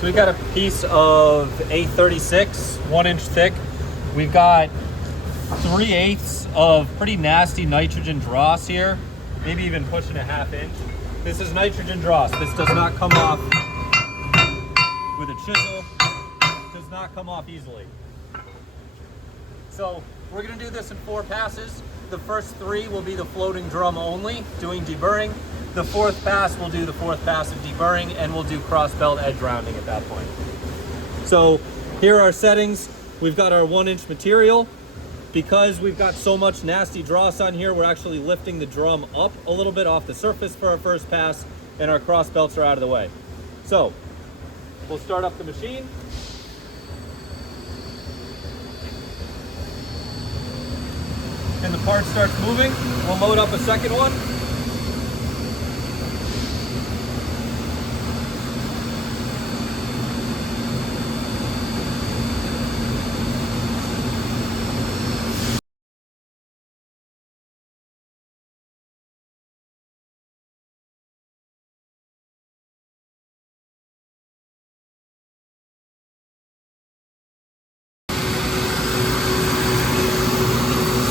So we got a piece of A36, 1 inch thick. We've got 3/8 of pretty nasty nitrogen dross here, maybe even pushing a 1/2 inch. This is nitrogen dross. This does not come off with a chisel. Does not come off easily. So we're gonna do this in 4 passes. The first 3 will be the floating drum only, doing deburring. The 4th pass, we'll do the 4th pass of deburring, and we'll do cross belt edge rounding at that point. So here are our settings. We've got our 1 inch material. Because we've got so much nasty dross on here, we're actually lifting the drum up a little bit off the surface for our first pass, and our cross belts are out of the way. So we'll start up the machine. And the part starts moving. We'll load up a second one.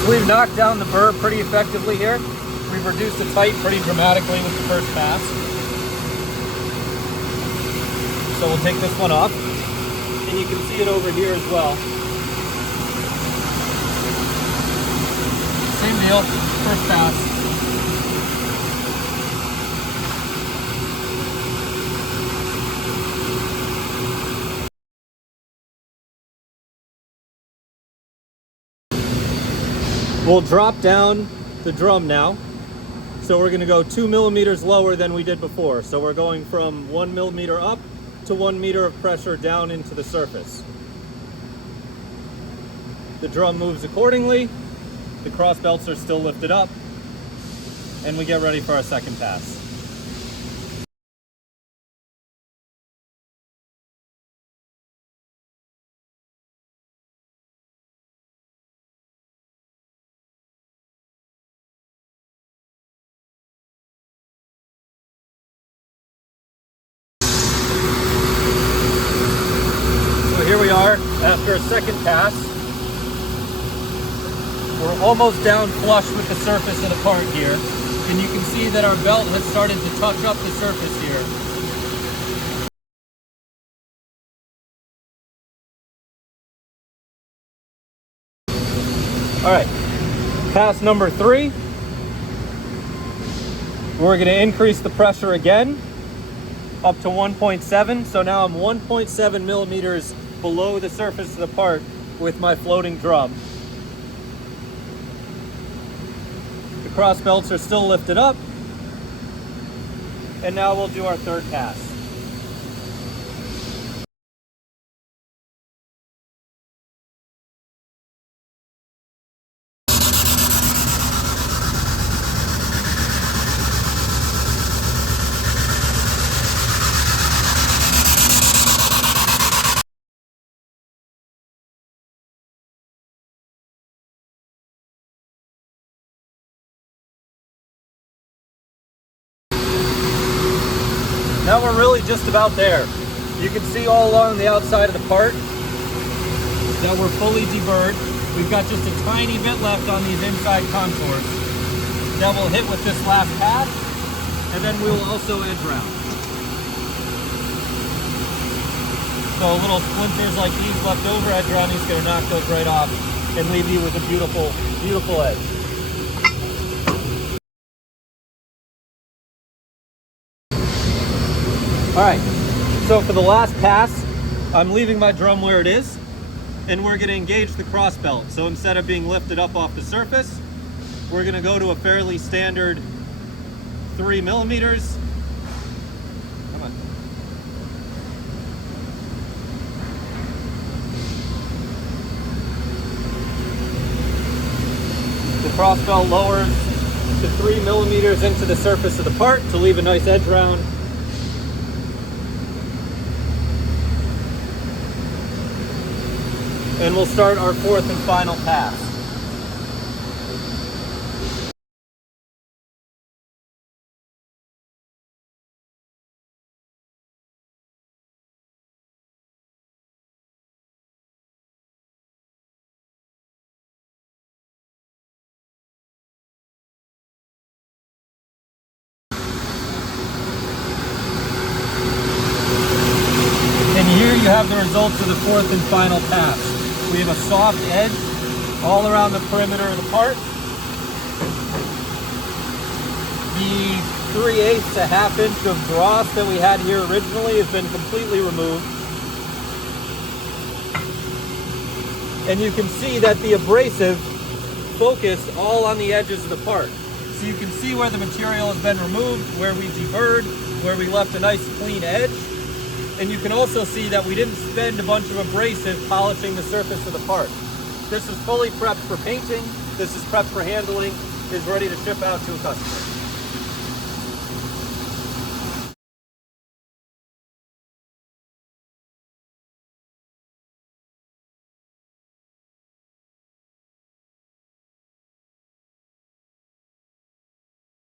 We've knocked down the burr pretty effectively here. We've reduced the tight pretty dramatically with the first pass. So we'll take this one off, and you can see it over here as well. Same deal, first pass. We'll drop down the drum now. So we're gonna go 2 millimeters lower than we did before. So we're going from 1 millimeter up to 1 meter of pressure down into the surface. The drum moves accordingly. The cross belts are still lifted up, and we get ready for our second pass. Here we are after a second pass. We're almost down flush with the surface of the part here, and you can see that our belt has started to touch up the surface here. All right, pass number 3. We're going to increase the pressure again up to 1.7. So now I'm 1.7 millimeters below the surface of the part with my floating drum. The cross belts are still lifted up, and now we'll do our third pass. Now we're really just about there. You can see all along the outside of the part that we're fully deburred. We've got just a tiny bit left on these inside contours that we'll hit with this last pass, and then we will also edge round. So little splinters like these left over, edge rounding is going to knock those right off and leave you with a beautiful, beautiful edge. All right, so for the last pass, I'm leaving my drum where it is, and we're gonna engage the cross belt. So instead of being lifted up off the surface, we're gonna go to a fairly standard 3 millimeters. Come on. The cross belt lowers to 3 millimeters into the surface of the part to leave a nice edge round. And we'll start our 4th and final pass. here you have the results of the fourth and final pass. We have a soft edge all around the perimeter of the part. The 3/8 to ½ inch of dross that we had here originally has been completely removed. And you can see that the abrasive focused all on the edges of the part. So you can see where the material has been removed, where we deburred, where we left a nice clean edge. And you can also see that we didn't spend a bunch of abrasive polishing the surface of the part. This is fully prepped for painting. This is prepped for handling, is ready to ship out to a customer.